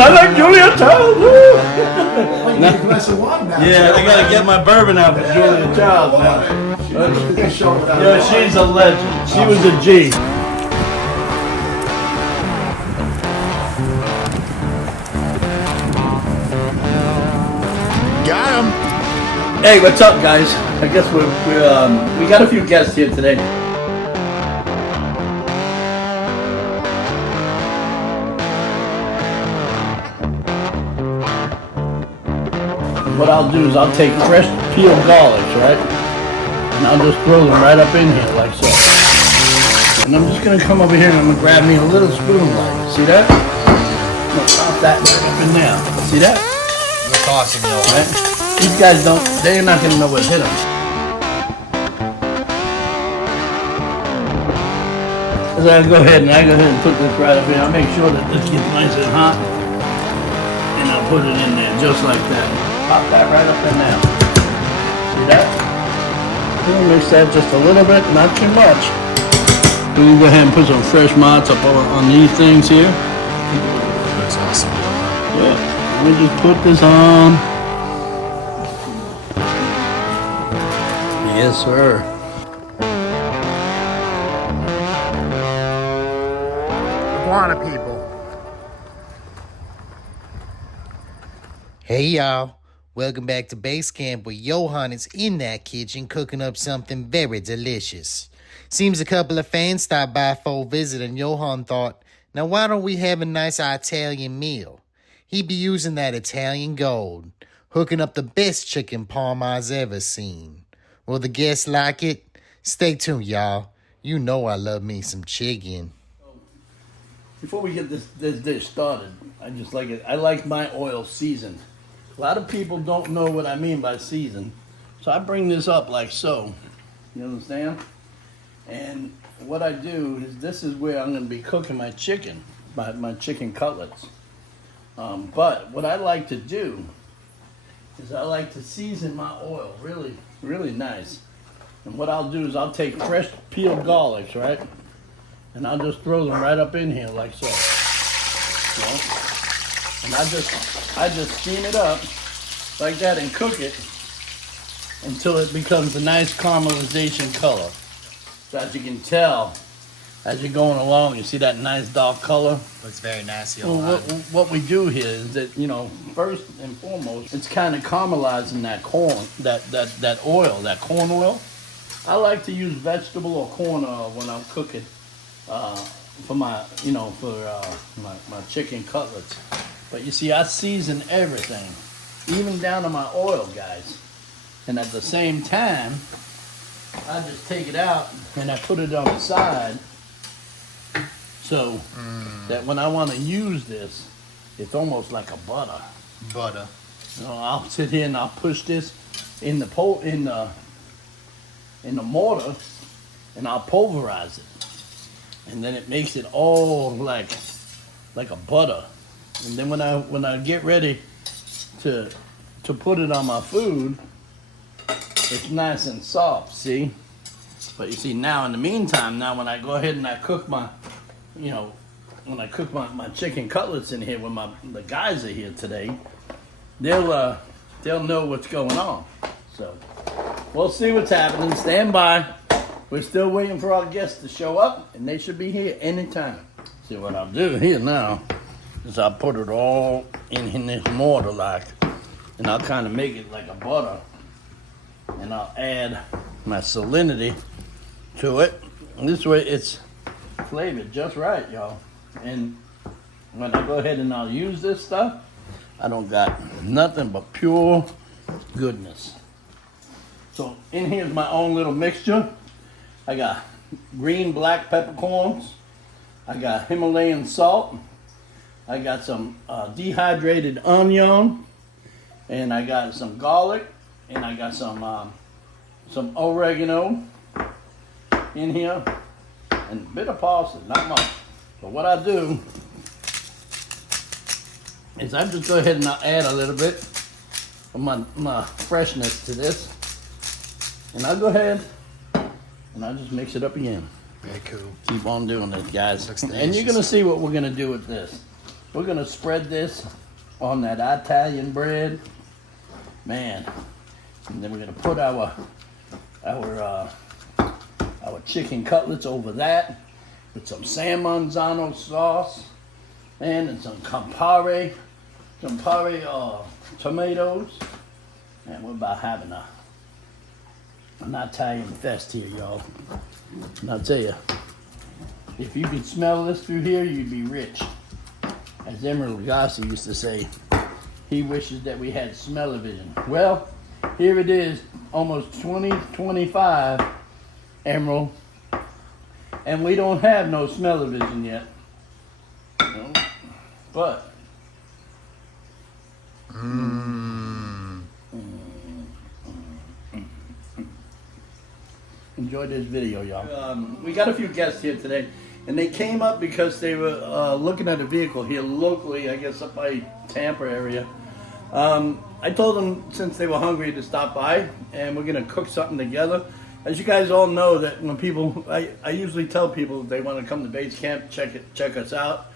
I like Julia Childs. Need a glass of wine now. Yeah, I gotta get my bourbon out for Julia Childs now. Yeah, she's a legend. She was a G. Got him. Hey, what's up, guys? I guess we got a few guests here today. What I'll do is I'll take fresh peeled garlics, right? And I'll just throw them right up in here like so. And I'm just gonna come over here and I'm gonna grab me a little spoon like, see that? I'm gonna pop that right up in there. See that? That's awesome, yo. Right? These guys they're not gonna know what hit them. So I go ahead and put this right up here. I'll make sure that this gets nice and hot. And I'll put it in there just like that. Pop that right up in there. See that? We'll mix that just a little bit, not too much. We can go ahead and put some fresh mozz up on these things here. That's awesome. Yeah. We just put this on. Yes, sir. Iguana people. Hey y'all, welcome back to Base Camp where Johan is in that kitchen cooking up something very delicious. Seems a couple of fans stopped by for a visit and Johan thought, now why don't we have a nice Italian meal? He'd be using that Italian gold, hooking up the best chicken parm I've ever seen. Will the guests like it? Stay tuned, y'all. You know I love me some chicken. Before we get this dish started, I just like it. I like my oil seasoned. A lot of people don't know what I mean by seasoned. So I bring this up like so. You understand? And what I do is this is where I'm going to be cooking my chicken, my chicken cutlets. But what I like to do is I like to season my oil really, really nice. And what I'll do is I'll take fresh peeled garlics, right? And I'll just throw them right up in here like so. You know? And I just steam it up like that and cook it until it becomes a nice caramelization color. So as you can tell, as you're going along, you see that nice dark color? Looks very nasty. Well, what we do here is that, you know, first and foremost, it's kind of caramelizing that corn, that oil, that corn oil. I like to use vegetable or corn oil when I'm cooking for my, you know, for my chicken cutlets. But you see, I season everything, even down to my oil, guys. And at the same time, I just take it out and I put it on the side so that when I want to use this, it's almost like a butter. Butter. You know, I'll sit here and I'll push this in the mortar and I'll pulverize it. And then it makes it all like a butter. And then when I get ready to put it on my food, it's nice and soft, see? But you see now in the meantime, now when I go ahead and I cook my, you know, when I cook my chicken cutlets in here when the guys are here today, they'll know what's going on. So we'll see what's happening. Stand by. We're still waiting for our guests to show up, and they should be here anytime. See what I'll do here now is I'll put it all in this mortar like, and I'll kind of make it like a butter, and I'll add my salinity to it. And this way it's flavored just right, y'all. And when I go ahead and I'll use this stuff, I don't got nothing but pure goodness. So in here's my own little mixture. I got green black peppercorns. I got Himalayan salt. I got some dehydrated onion. And I got some garlic. And I got some oregano in here. And a bit of parsley, not much. So what I do is I just go ahead and I'll add a little bit of my freshness to this. And I'll go ahead and I'll just mix it up again. Very cool. Keep on doing this, guys. Looks And delicious. you're going to see what we're going to do with this. we're gonna spread this on that Italian bread, man, and then we're gonna put our chicken cutlets over that with some San Marzano sauce, man, and some Campari tomatoes, and we're about having an Italian fest here, y'all. And I'll tell you, if you could smell this through here, you'd be rich. As Emerald Lagasse used to say, he wishes that we had smell-o-vision. Well, here it is, almost 2025, Emerald, and we don't have no smell-o-vision yet. No. But enjoy this video, y'all. We got a few guests here today, and they came up because they were looking at a vehicle here locally, I guess up by Tampa area. I told them since they were hungry to stop by, and we're gonna cook something together. As you guys all know, that when people, I usually tell people if they want to come to base camp, check us out.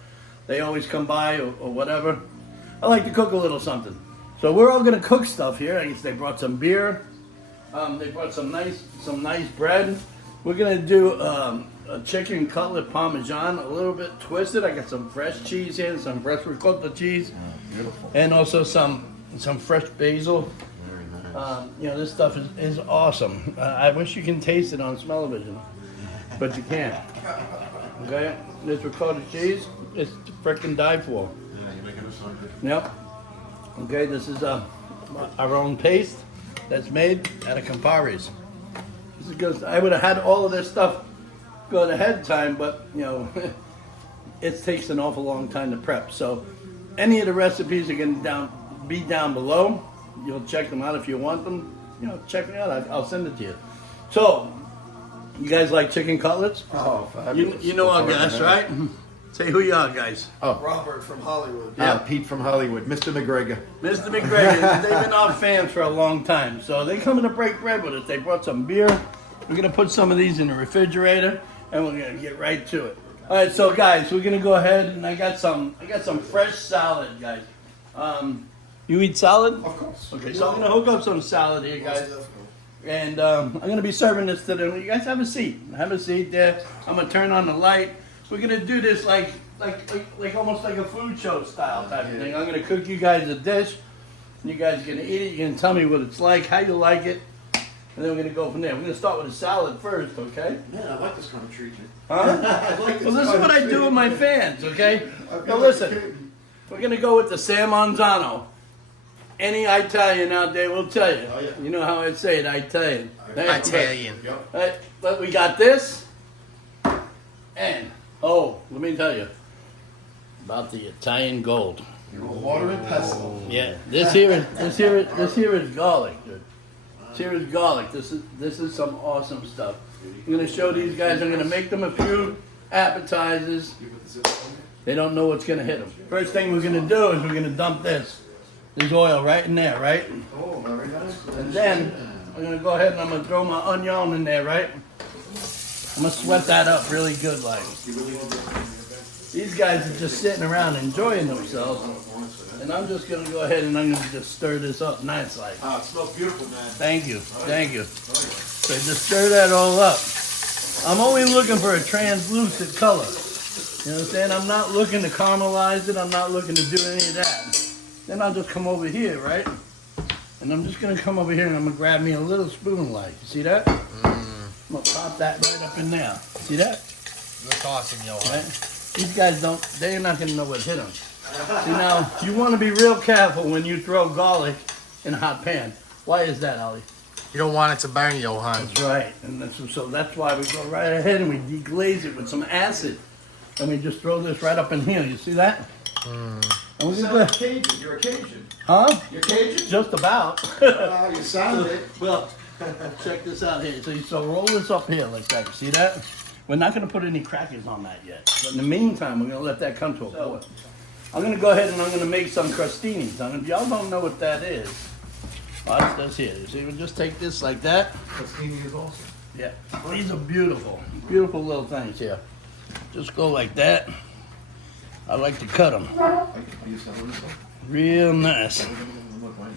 They always come by or whatever. I like to cook a little something, so we're all gonna cook stuff here. I guess they brought some beer. They brought some nice bread. We're gonna do a chicken cutlet parmesan, a little bit twisted. I got some fresh cheese here, some fresh ricotta cheese, Beautiful. and also some fresh basil. Very nice. You know, this stuff is awesome. I wish you can taste it on smell-o-vision, but you can't. Okay, this ricotta cheese, it's freaking die for. Yeah, you're making us hungry. Yep. Okay, this is our own paste that's made out of Campari's. This is good. I would have had all of this stuff go ahead of time, but you know, it takes an awful long time to prep. So, any of the recipes are going to be down below. You'll check them out if you want them. You know, check me out. I'll send it to you. So, you guys like chicken cutlets? Oh, fabulous. You know our guys, right? Say who you are, guys. Robert from Hollywood. Yeah. Pete from Hollywood. Mr. McGregor. Mr. McGregor, they've been our fans for a long time. So they coming to break bread with us. They brought some beer. We're going to put some of these in the refrigerator, and we're going to get right to it. All right, so guys, we're going to go ahead, and I got some fresh salad, guys. You eat salad? Of course. Okay, so I'm going to hook up some salad here, guys. And I'm going to be serving this to them. You guys have a seat. Have a seat there. I'm going to turn on the light. We're going to do this like almost like a food show style type of thing. I'm going to cook you guys a dish. You guys are going to eat it. You're going to tell me what it's like, how you like it. And then we're going to go from there. We're going to start with a salad first, okay? Yeah, I like this kind of treatment. Huh? I like Well, this is what I do with my fans, okay? Now listen, we're going to go with the San Marzano. Any Italian out there will tell you. Oh, yeah. You know how I say it, Italian. Italian. Yep. Right, but we got this, and let me tell you about the Italian gold. Water and pestle. Yeah, this here is garlic, dude. This here is garlic. This is some awesome stuff. I'm gonna show these guys. I'm gonna make them a few appetizers. They don't know what's gonna hit them. First thing we're gonna do is we're gonna dump this. There's oil right in there, right? Oh, very nice. And then I'm gonna go ahead and I'm gonna throw my onion in there, right? I'm gonna sweat that up really good, like. These guys are just sitting around enjoying themselves, and I'm just gonna go ahead and I'm gonna just stir this up nice, like. Ah, it smells beautiful, man. Thank you, thank you. So just stir that all up. I'm only looking for a translucent color. You know what I'm saying? I'm not looking to caramelize it. I'm not looking to do any of that. Then I'll just come over here, right? And I'm just gonna come over here and I'm gonna grab me a little spoon, like. You see that? I'm gonna pop that right up in there. See that? That's awesome, yo. Right? These guys they're not gonna know what hit them. See, now, you wanna be real careful when you throw garlic in a hot pan. Why is that, Ollie? You don't want it to burn, Johan. That's right. And so that's why we go right ahead and we deglaze it with some acid. And we just throw this right up in here. You see that? And You we sound Cajun. You're a Cajun. Huh? You're Cajun? Just about. You sound it. Well, check this out here. So roll this up here like that. You see that? We're not going to put any crackers on that yet. But in the meantime, we're going to let that come to a boil. I'm going to go ahead and I'm going to make some crostinis. Y'all don't know what that is. Watch this here. You see, we'll just take this like that. Crostini is awesome. Yeah. These are beautiful. Beautiful little things here. Just go like that. I like to cut them I used to have one. real nice. Look, mine.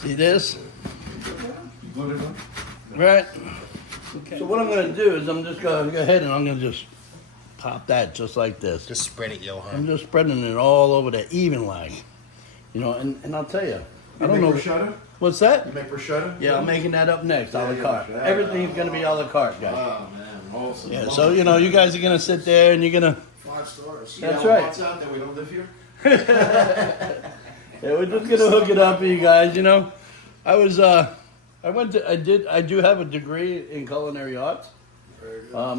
See this? You glued it on? Right? So what I'm going to do is I'm just going to go ahead and I'm going to just pop that just like this. Just spread it, Johan. I'm just spreading it all over there, even like. You know, and I'll tell you, I don't know. Bruschetta? What's that? You make bruschetta? Yeah, I'm making that up next, a la Yeah, carte. yeah. Everything's going to be a la carte, guys. Oh, man. Awesome. Yeah, so, you know, you guys are going to sit there and you're going to. 5 stars. That's right. What's out that we don't live here? Yeah, we're just going to hook it up for you guys, you know. I do have a degree in culinary arts. I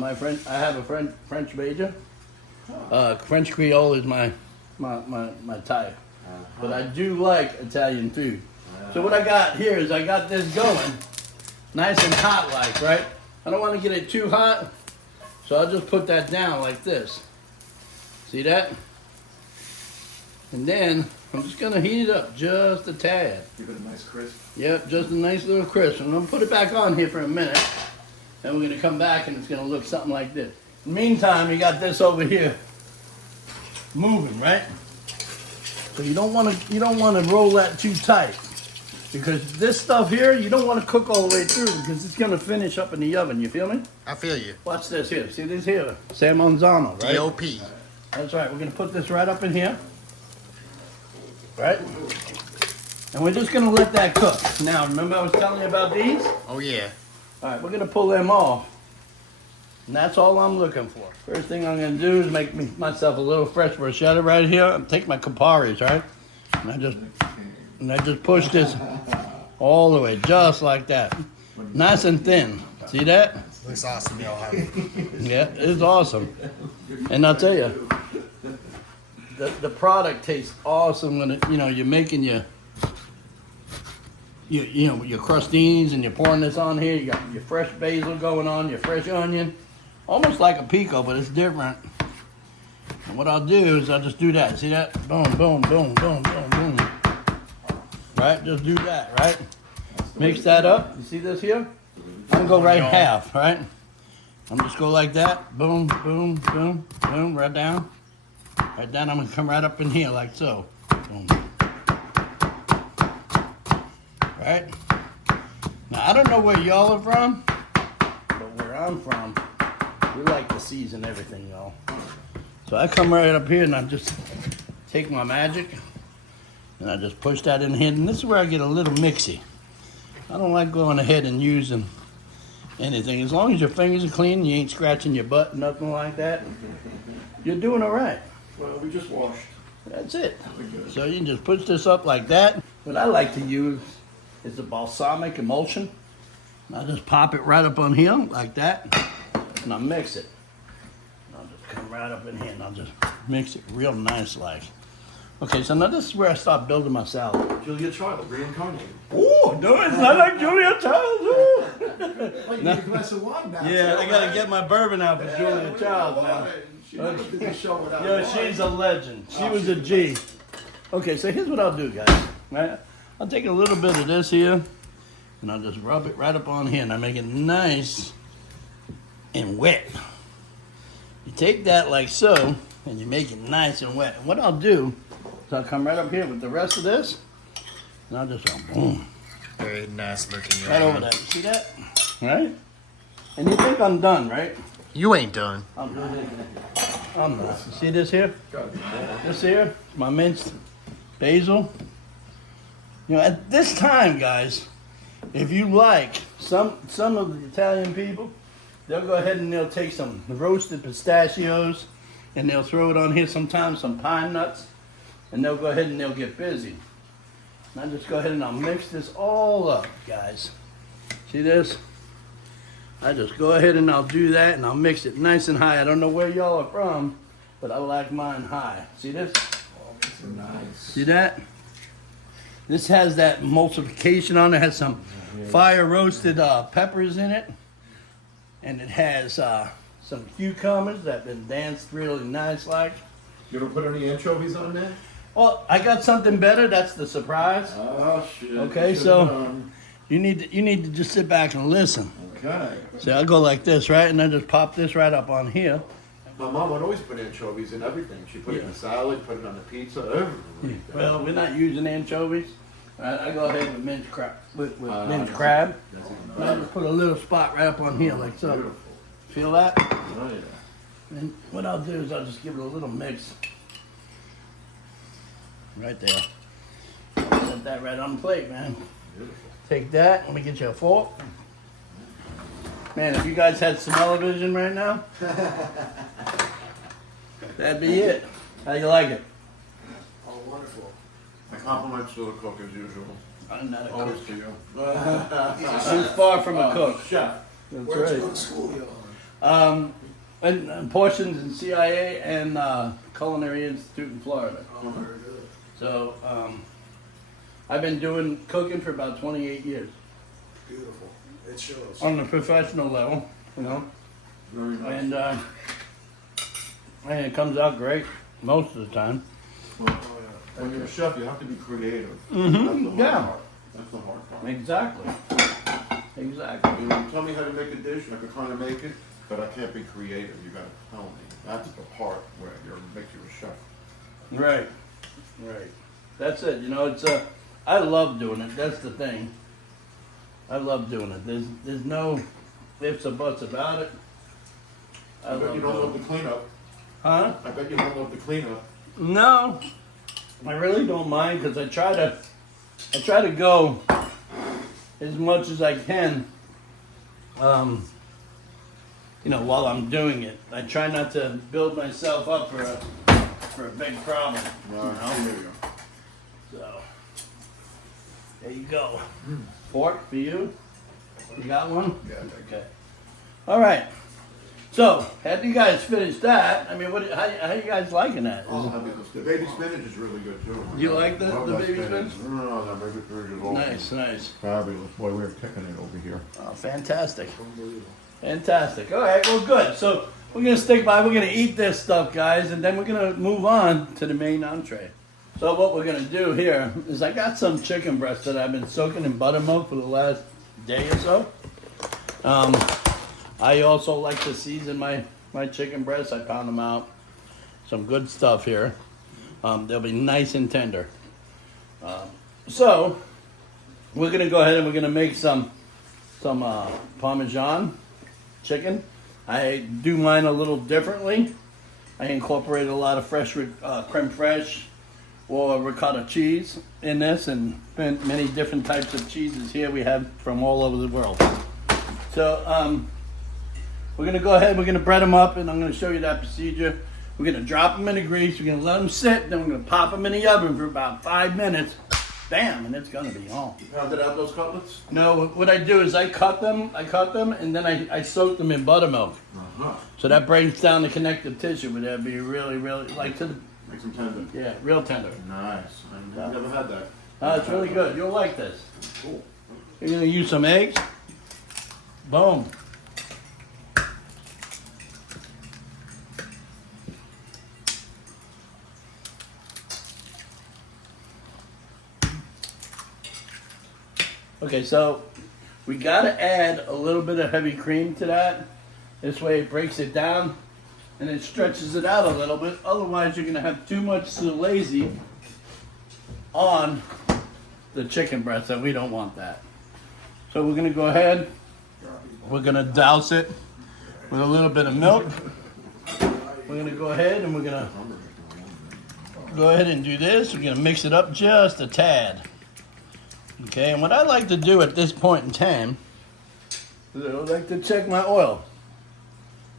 have a French major. French Creole is my type. But I do like Italian food. So what I got here is I got this going, nice and hot like, right? I don't want to get it too hot, so I'll just put that down like this. See that? And then I'm just gonna heat it up just a tad. Give it a nice crisp. Yep, just a nice little crisp. I'm gonna put it back on here for a minute. Then we're gonna come back and it's gonna look something like this. In the meantime, you got this over here moving, right? So you don't wanna roll that too tight. Because this stuff here, you don't want to cook all the way through because it's gonna finish up in the oven, you feel me? I feel you. Watch this here, see this here? San Marzano, right? D.O.P. That's right, we're gonna put this right up in here. Right? And we're just gonna let that cook. Now, remember I was telling you about these? Oh, yeah. All right, we're gonna pull them off. And that's all I'm looking for. First thing I'm gonna do is make myself a little fresh bruschetta right here. I'll take my Camparis, right? And I just push this all the way, just like that. Nice and thin. See that? Looks awesome, Johan. Yeah, it's awesome. And I'll tell you, the product tastes awesome when you're making your croustines and you're pouring this on here. You got your fresh basil going on, your fresh onion, almost like a pico, but it's different. And what I'll do is I'll just do that. See that? Boom, boom, boom, boom, boom, boom. Right? Just do that, right? Mix that up. You see this here? I'm gonna go right half, right? I'm just go like that. Boom, boom, boom, boom, right down. Right down, I'm gonna come right up in here like so. Boom. Right? Now, I don't know where y'all are from, but where I'm from, we like to season everything, y'all. So I come right up here and I just take my magic and I just push that in here. And this is where I get a little mixy. I don't like going ahead and using anything. As long as your fingers are clean, you ain't scratching your butt, nothing like that, you're doing all right. Well, we just washed. That's it. So you can just push this up like that. What I like to use is a balsamic emulsion. And I just pop it right up on here like that, and I mix it. And I'll just come right up in here and I'll just mix it real nice like. Okay, so now this is where I start building my salad. Julia Child, reincarnated. Ooh, no, it's not like Julia Childs. Ooh. Oh, you need a glass of wine now. Yeah, too, I gotta right? get my bourbon out for Julia Childs now. She never did the show without Yo, wine. she's a legend. She was a G. Okay, so here's what I'll do, guys. Right? I'll take a little bit of this here, and I'll just rub it right up on here, and I make it nice and wet. You take that like so, and you make it nice and wet. And what I'll do is I'll come right up here with the rest of this, and I'll just go boom. Very nice looking, Right over Johan. there. See that? Right? And you think I'm done, right? You ain't done. I'm done. I'm not. You see this here? This here, my minced basil. You know, at this time, guys, if you like, some of the Italian people, they'll go ahead and they'll take some roasted pistachios and they'll throw it on here, sometimes some pine nuts, and they'll go ahead and they'll get busy. And I just go ahead and I'll mix this all up, guys. See this? I just go ahead and I'll do that and I'll mix it nice and high. I don't know where y'all are from, but I like mine high. See this? Nice. See that? This has that emulsification on it. It has some fire roasted peppers in it. And it has some cucumbers that have been danced really nice like. You ever put any anchovies on there? Well, I got something better. That's the surprise. Oh, shit. Okay, You so- should've done. You need to just sit back and listen. Okay. See, I go like this, right? And I just pop this right up on here. My mom would always put anchovies in everything. She put it in the salad, put it on the pizza, everything. Well, we're not using anchovies. I go ahead with minced crab. With minced crab. That's even I better. just put a little spot right up on here like so. Beautiful. Feel that? Oh, yeah. And what I'll do is I'll just give it a little mix. Right there. Set that right on the plate, man. Beautiful. Take that. Let me get you a fork. Man, if you guys had smell-o-vision right now, that'd be it. How you like it? Oh, wonderful. My compliments to the cook as usual. I'm not a cook. Always to you. I'm far from a cook. Chef. That's Where'd you right. go to school, Johan? And portions in CIA and Culinary Institute in Florida. Oh, very good. So I've been doing cooking for about 28 years Beautiful. It shows. on the professional level, you know, Very nice. and it comes out great most of the time. Oh, yeah. When you're a chef, you have to be creative. Mhm, That's the hard yeah. part. That's the hard part. Exactly. Exactly. You tell me how to make a dish, I can kind of make it, but I can't be creative. You gotta tell me. That's the part where makes you a chef. Right. Right. That's it. You know, it's I love doing it. That's the thing. I love doing it. There's no ifs or buts about it. I I bet love you don't doing love it. the cleanup. Huh? I bet you don't love the cleanup. No, I really don't mind because I try to go as much as I can. You know, while I'm doing it, I try not to build myself up for a big problem. No, I hear you. So there you go. Fork for you. You got one? Yeah. Okay. All right. So after you guys finish that, I mean, how you guys liking that? Oh, the baby spinach is really good too. You like the Love that baby spinach? No, that baby spinach is awesome. Nice, nice. Fabulous. Boy, we're kicking it over here. Oh, fantastic. Unbelievable. Fantastic. All right, well, good. So we're going to stick by. We're going to eat this stuff, guys, and then we're going to move on to the main entree. So what we're going to do here is I got some chicken breasts that I've been soaking in buttermilk for the last day or so. I also like to season my chicken breasts. I pound them out. Some good stuff here. They'll be nice and tender. So we're going to go ahead and we're going to make some Parmesan chicken. I do mine a little differently. I incorporate a lot of fresh creme fraiche or ricotta cheese in this, and many different types of cheeses here we have from all over the world. So we're gonna go ahead, we're gonna bread them up, and I'm gonna show you that procedure. We're gonna drop them in the grease, we're gonna let them sit, then we're gonna pop them in the oven for about 5 minutes. Bam, and it's gonna be on. You pounded out those cutlets? No, what I do is I cut them, and then I soak them in buttermilk. Uh-huh. So that breaks down the connective tissue, but that'd be really, really, like to the, Makes them tender. yeah, real tender. Nice. I've never had that. It's really good. You'll like this. Cool. You're gonna use some eggs. Boom. Okay, so we gotta add a little bit of heavy cream to that. This way it breaks it down and it stretches it out a little bit. Otherwise you're gonna have too much Sulazy on the chicken breast, and we don't want that. So we're gonna go ahead, we're gonna douse it with a little bit of milk. We're gonna go ahead and we're gonna go ahead and do this. We're gonna mix it up just a tad. Okay, and what I like to do at this point in time is I like to check my oil.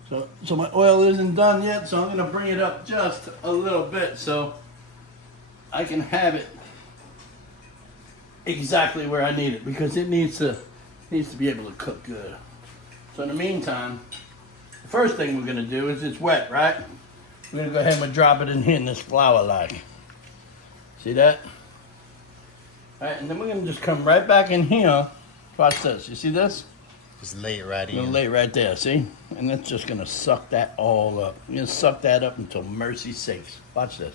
So my oil isn't done yet, so I'm gonna bring it up just a little bit so I can have it exactly where I need it, because it needs to be able to cook good. So in the meantime, the first thing we're gonna do is it's wet, right? We're gonna go ahead and drop it in here in this flour like. See that? All right, and then we're gonna just come right back in here. Watch this. You see this? Just lay it right Gonna in. lay right there. See? And that's just gonna suck that all up. We're gonna suck that up until mercy sakes. Watch this.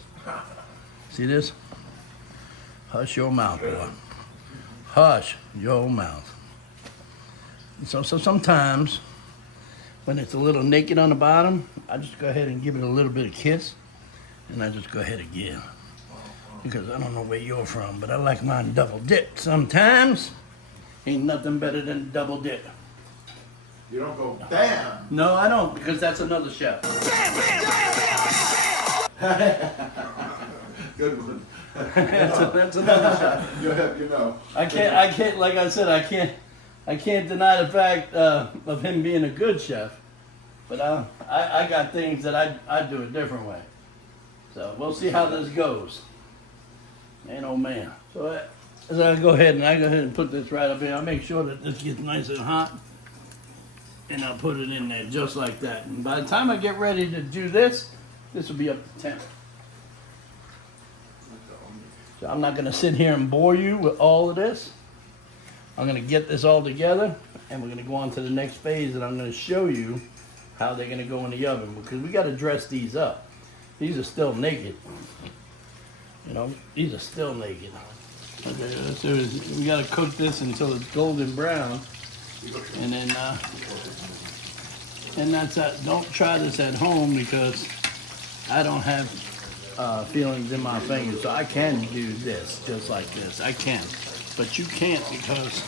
See this? Hush your mouth, boy. Hush your mouth. So sometimes when it's a little naked on the bottom, I just go ahead and give it a little bit of kiss, and I just go ahead and give. Because I don't know where you're from, but I like mine double dipped sometimes. Ain't nothing better than double dip. You don't go bam. No, I don't, because that's another chef. Good one. That's another chef. You know. I can't, like I said, I can't deny the fact of him being a good chef, but I got things that I do a different way. So we'll see how this goes. Man, oh man. So as I go ahead and put this right up here, I'll make sure that this gets nice and hot, and I'll put it in there just like that. And by the time I get ready to do this will be up to 10. So I'm not gonna sit here and bore you with all of this. I'm gonna get this all together, and we're gonna go on to the next phase, and I'm gonna show you how they're gonna go in the oven, because we gotta dress these up. These are still naked. You know, these are still naked. Okay, so we gotta cook this until it's golden brown, and then and that's that. Don't try this at home, because I don't have feelings in my fingers, so I can do this just like this. I can, but you can't, because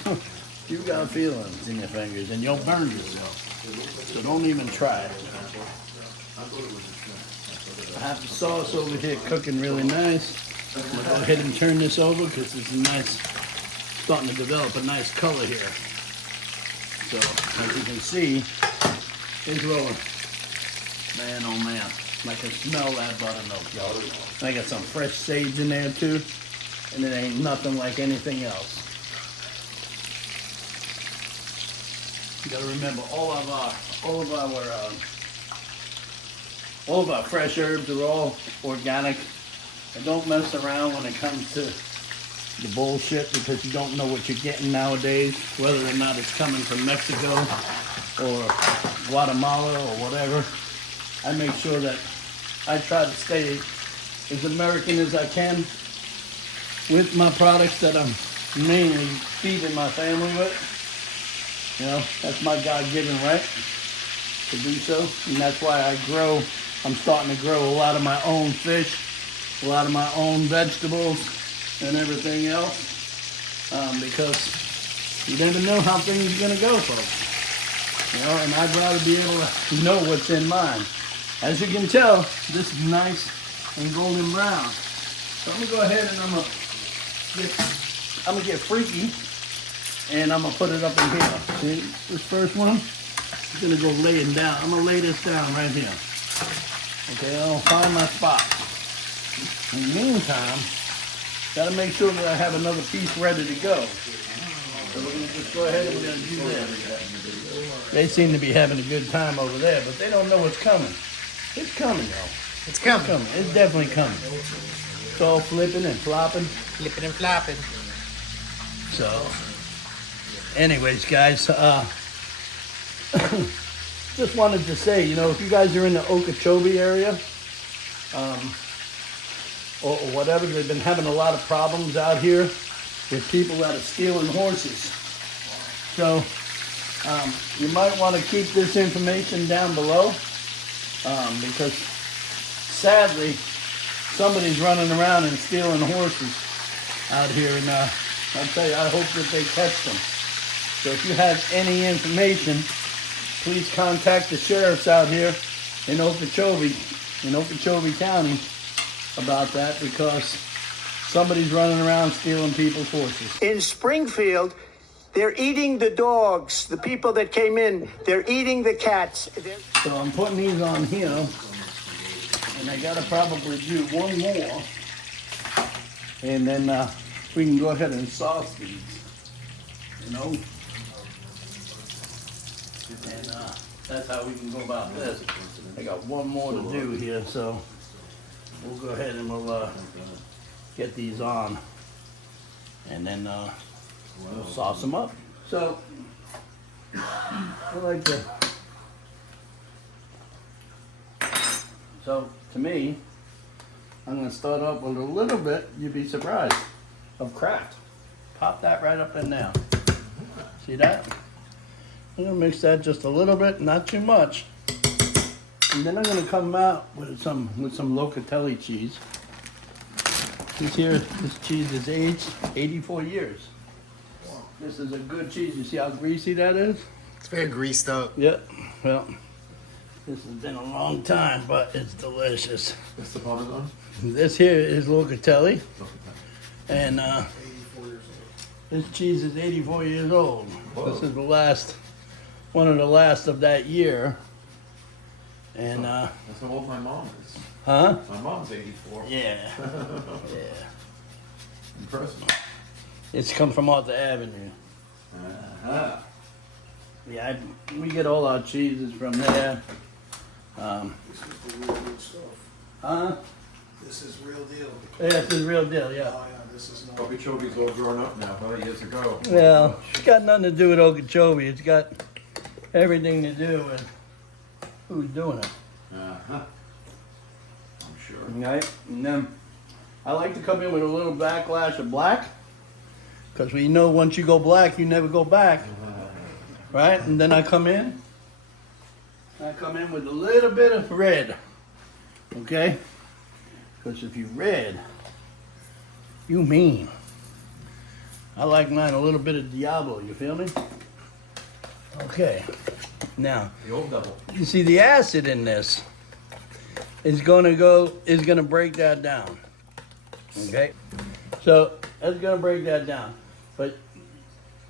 you got feelings in your fingers and you'll burn yourself. So don't even try it. I have the sauce over here cooking really nice. I'm gonna go ahead and turn this over, because it's nice, starting to develop a nice color here. So as you can see, it's rolling. Man, oh man. I can smell that buttermilk, y'all. I got some fresh sage in there too, and it ain't nothing like anything else. You gotta remember, all of our fresh herbs are all organic, and don't mess around when it comes to the bullshit, because you don't know what you're getting nowadays, whether or not it's coming from Mexico or Guatemala or whatever. I make sure that I try to stay as American as I can with my products that I'm mainly feeding my family with. You know, that's my God-given right to do so. And that's why I'm starting to grow a lot of my own fish, a lot of my own vegetables and everything else. Because you never know how things are going to go, folks. You know, and I'd rather be able to know what's in mine. As you can tell, this is nice and golden brown. So I'm gonna go ahead and I'm gonna get freaky, and I'm gonna put it up in here. See, this first one, I'm gonna go laying down. I'm gonna lay this down right here. Okay, I'll find my spot. In the meantime, gotta make sure that I have another piece ready to go. So we're gonna just go ahead and we're gonna do this. They seem to be having a good time over there, but they don't know what's coming. It's coming, y'all. It's coming. It's definitely coming. It's all flipping and flopping. Flipping and flopping. So, anyways, guys, just wanted to say, you know, if you guys are in the Okeechobee area, or whatever, they've been having a lot of problems out here with people that are stealing horses. So, you might want to keep this information down below. Because sadly, somebody's running around and stealing horses out here, and I'll tell you, I hope that they catch them. So if you have any information, please contact the sheriffs out here in Okeechobee County about that, because somebody's running around stealing people's horses. In Springfield, they're eating the dogs. The people that came in, they're eating the cats. So I'm putting these on here, and I gotta probably do one more, and then we can go ahead and sauce these, you know. And that's how we can go about this. I got one more to do here, so we'll go ahead and we'll get these on, and then we'll sauce them up. So I like to. So to me, I'm gonna start up with a little bit, you'd be surprised, of Kraft. Pop that right up in there. See that? I'm gonna mix that just a little bit, not too much. And then I'm gonna come out with some locatelli cheese. This cheese is aged 84 years. This is a good cheese. You see how greasy that is? It's very greased up. Yep. Well, this has been a long time, but it's delicious. That's the Parmesan? This here is locatelli, and 84 years old. this cheese is 84 years old. Whoa. This is one of the last of that year. And That's how old my mom is. huh? My mom's 84. Yeah. Yeah. Impressive. It's come from Arthur Avenue. Uh-huh. Yeah, we get all our cheeses from there. This is the real good stuff. Huh? This is real deal. Yeah, it's the real deal, yeah. Oh yeah, this is not. Okeechobee's all grown up now, but years ago. Well, it's got nothing to do with Okeechobee. It's got everything to do with who's doing it. Uh-huh. I'm sure. Right? And then I like to come in with a little backlash of black, because we know once you go black, you never go back. Right? And then I come in with a little bit of red. Okay? Because if you red, you mean. I like mine a little bit of Diablo, you feel me? Okay. Now, The old double. you see the acid in this is gonna break that down. Okay? So that's gonna break that down. But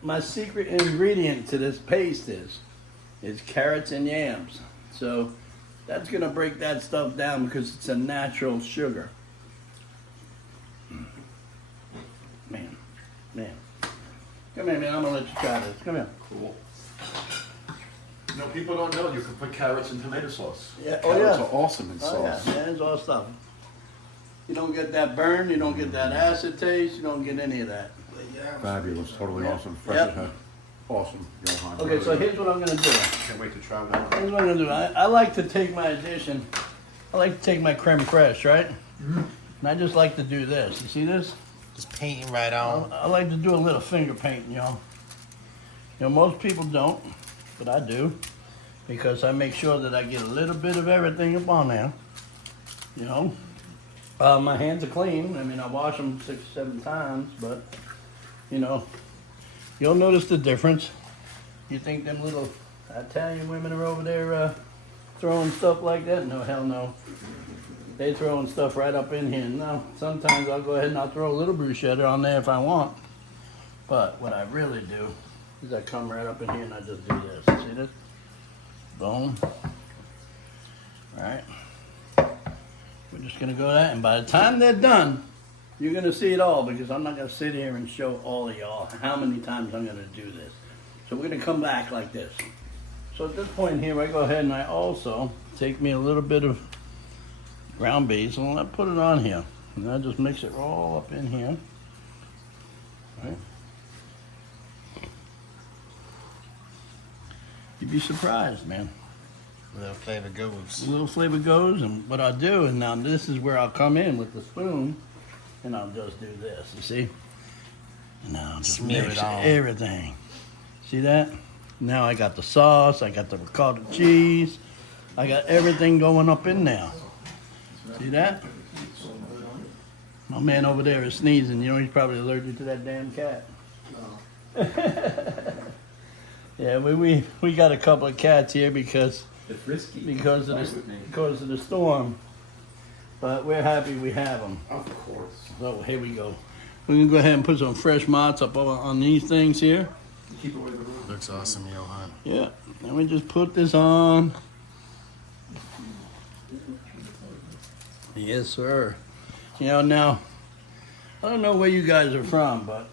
my secret ingredient to this paste is carrots and yams. So that's gonna break that stuff down because it's a natural sugar. Man. Come here, man, I'm gonna let you try this. Come here. Cool. You know, people don't know you can put carrots in tomato sauce. Yeah, oh, Carrots yeah. are awesome in Oh yeah, sauce. man, it's all stuff. You don't get that burn, you don't get that acid taste, you don't get any of that. Fabulous, totally Yeah. awesome. Fresh Yep. as heck. Awesome, Johan. Okay, so here's what I'm gonna do. Can't wait to try one. Here's what I'm gonna do. I like to take my addition. I like to take my creme fraiche, right? And I just like to do this. You see this? Just painting right on. I like to do a little finger painting, y'all. You know, most people don't, but I do, because I make sure that I get a little bit of everything up on there. You know, my hands are clean. I mean, I wash them 6, 7 times, but you know, you'll notice the difference. You think them little Italian women are over there throwing stuff like that? No, hell no. They throwing stuff right up in here. No, sometimes I'll go ahead and I'll throw a little bruschetta on there if I want. But what I really do is I come right up in here and I just do this. See this? Boom. All right. We're just gonna go that, and by the time they're done, you're gonna see it all, because I'm not gonna sit here and show all of y'all how many times I'm gonna do this. So we're gonna come back like this. So at this point here, I go ahead and I also take me a little bit of ground basil and I put it on here. And I just mix it all up in here. Right. You'd be surprised, man. Little flavor goes. A little flavor goes, and what I'll do, and now this is where I'll come in with the spoon, and I'll just do this, you see? And now I'll just Smear mix it on. everything. See that? Now I got the sauce, I got the ricotta cheese, I got everything going up in there. See that? My man over there is sneezing. You know, he's probably allergic to that damn cat. No. Yeah, we got a couple of cats here because It's risky. of the storm. But we're happy we have them. Of course. So here we go. We're gonna go ahead and put some fresh mozz up on these things here. Keep away the room. Looks awesome, Johan. Yeah, and we just put this on. Yes, sir. You know, now, I don't know where you guys are from, but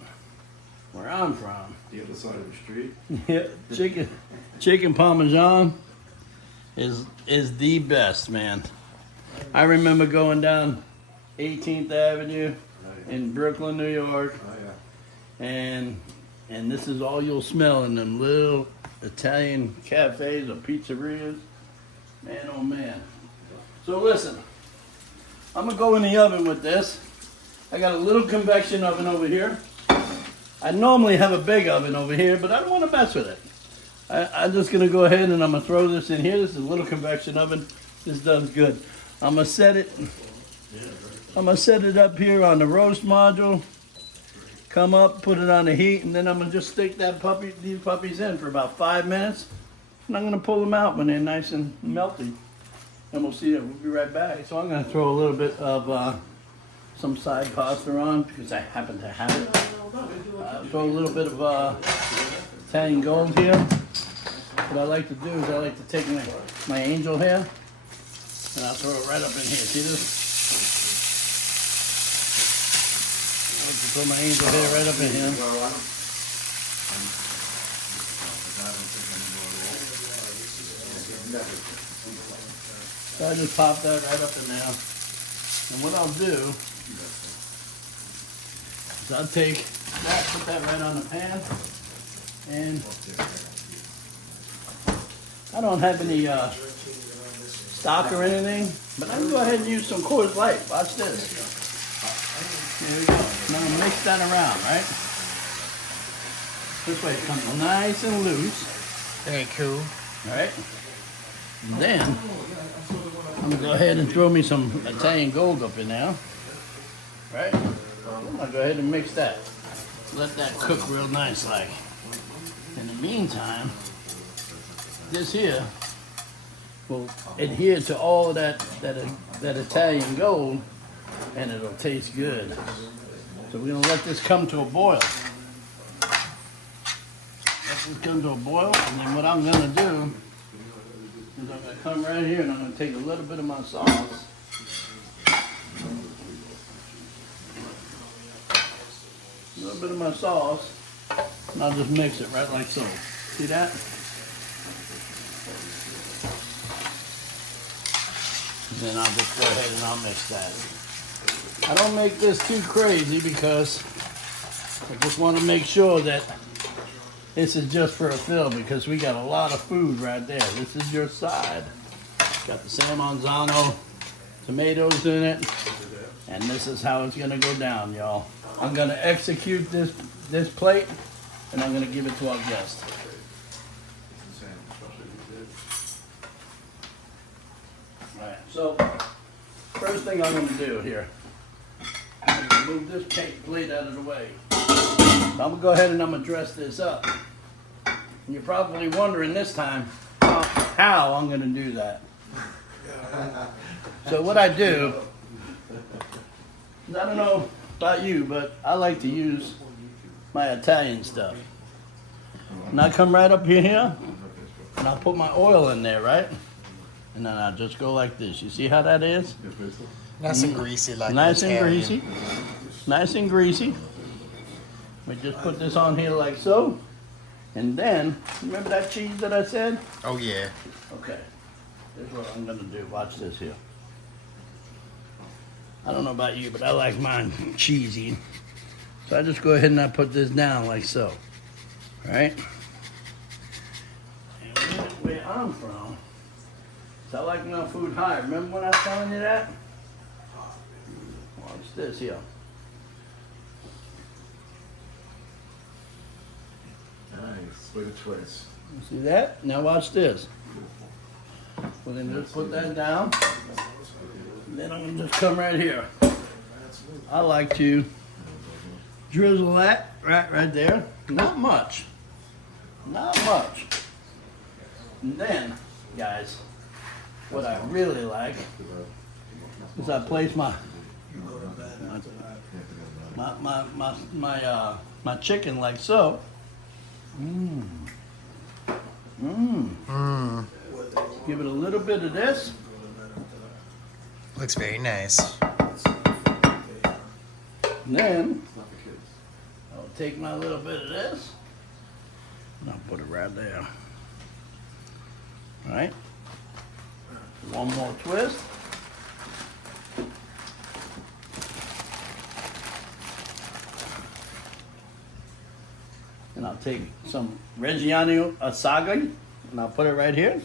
where I'm from, The other side of the street. yeah, chicken parmesan is the best, man. I remember going down 18th Avenue in Brooklyn, New York, Oh yeah. and this is all you'll smell in them little Italian cafes or pizzerias. Man, oh man. So listen, I'm gonna go in the oven with this. I got a little convection oven over here. I normally have a big oven over here, but I don't want to mess with it. I'm just gonna go ahead and I'm gonna throw this in here. This is a little convection oven. This does good. I'm gonna set it up here on the roast module. Come up, put it on the heat, and then I'm gonna just stick these puppies in for about 5 minutes. And I'm gonna pull them out when they're nice and melty. And we'll see it. We'll be right back. So I'm gonna throw a little bit of some side pasta on because I happen to have it. Throw a little bit of Italian gold here. What I like to do is I like to take my angel hair and I'll throw it right up in here. See this? I like to throw my angel hair right up in here. So I just pop that right up in there. And what I'll do is I'll take that, put that right on the pan, and I don't have any stock or anything, but I can go ahead and use some Coors Light. Watch this. There we go. Now I'm gonna mix that around, right? This way it comes nice and loose. Very cool. All right. And then I'm gonna go ahead and throw me some Italian gold up in there. Right? I'm gonna go ahead and mix that. Let that cook real nice like. In the meantime, this here will adhere to all of that Italian gold and it'll taste good. So we're gonna let this come to a boil. Let this come to a boil, and then what I'm gonna do is I'm gonna come right here and I'm gonna take a little bit of my sauce. A little bit of my sauce, and I'll just mix it right like so. See that? And then I'll just go ahead and I'll mix that. I don't make this too crazy because I just want to make sure that this is just for a fill because we got a lot of food right there. This is your side. Got the San Marzano tomatoes in it, and this is how it's gonna go down, y'all. I'm gonna execute this plate, and I'm gonna give it to our guest. All right. So first thing I'm gonna do here, I'm gonna move this plate out of the way. I'm gonna go ahead and I'm gonna dress this up. And you're probably wondering this time how I'm gonna do that. So what I do, I don't know about you, but I like to use my Italian stuff. And I come right up here, and I'll put my oil in there, right? And then I'll just go like this. You see how that is? Nice and greasy, like Nice and Italian. greasy. Nice and greasy. We just put this on here like so. And then, remember that cheese that I said? Oh yeah. Okay. Here's what I'm gonna do. Watch this here. I don't know about you, but I like mine cheesy. So I just go ahead and I put this down like so. Right? And where I'm from, so I like my food high. Remember when I was telling you that? Watch this here. Nice, with a twist. See that? Now watch this. We're gonna just put that down. And then I'm gonna just come right here. I like to drizzle that right there. Not much. Not much. And then, guys, what I really like is I place my chicken like so. Give it a little bit of this. Looks very nice. And then I'll take my little bit of this and I'll put it right there. All right. One more twist. And I'll take some Reggiano Asagli and I'll put it right here.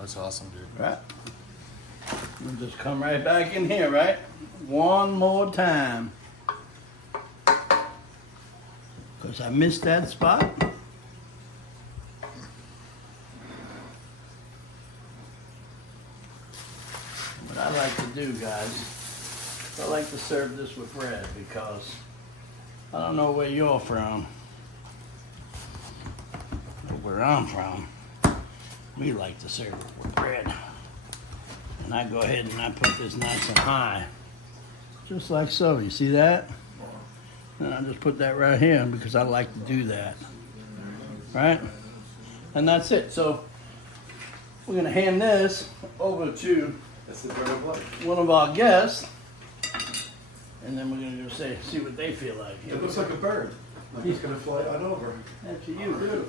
That's awesome, dude. Right. We'll just come right back in here, right? One more time. Because I missed that spot. What I like to do, guys, I like to serve this with bread because I don't know where you're from, but where I'm from, we like to serve it with bread. And I go ahead and I put this nice and high, just like so. You see that? And I just put that right here because I like to do that, right? And that's it. So we're gonna hand this over to one of our guests, and then we're gonna just see what they feel like. It looks like a bird. Like he's gonna fly on over. That's to you.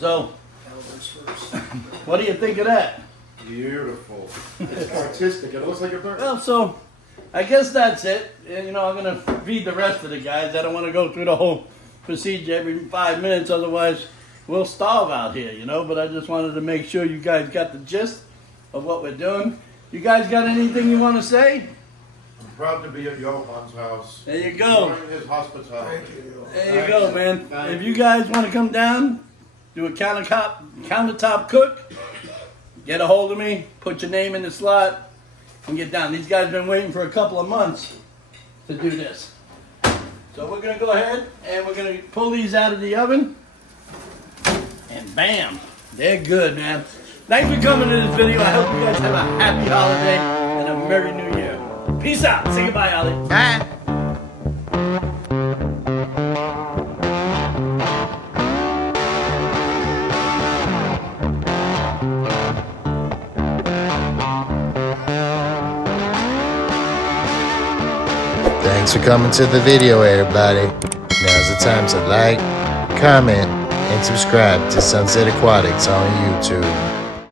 So, what do you think of that? Beautiful. It's artistic. It looks like a bird. Well, so I guess that's it. And, you know, I'm gonna feed the rest of the guys. I don't want to go through the whole procedure every 5 minutes, otherwise we'll starve out here, you know. But I just wanted to make sure you guys got the gist of what we're doing. You guys got anything you want to say? I'm proud to be at Johann's house. There you go. Enjoying his hospitality. There you go, man. If you guys want to come down, do a countertop cook, get a hold of me, put your name in the slot, and get down. These guys have been waiting for a couple of months to do this. So we're going to go ahead and we're going to pull these out of the oven. And bam, they're good, man. Thanks for coming to this video. I hope you guys have a happy holiday and a Merry New Year. Peace out. Say goodbye, Ollie. Bye. Thanks for coming to the video, everybody. Now's the time to like, comment, and subscribe to Sunset Aquatics on YouTube.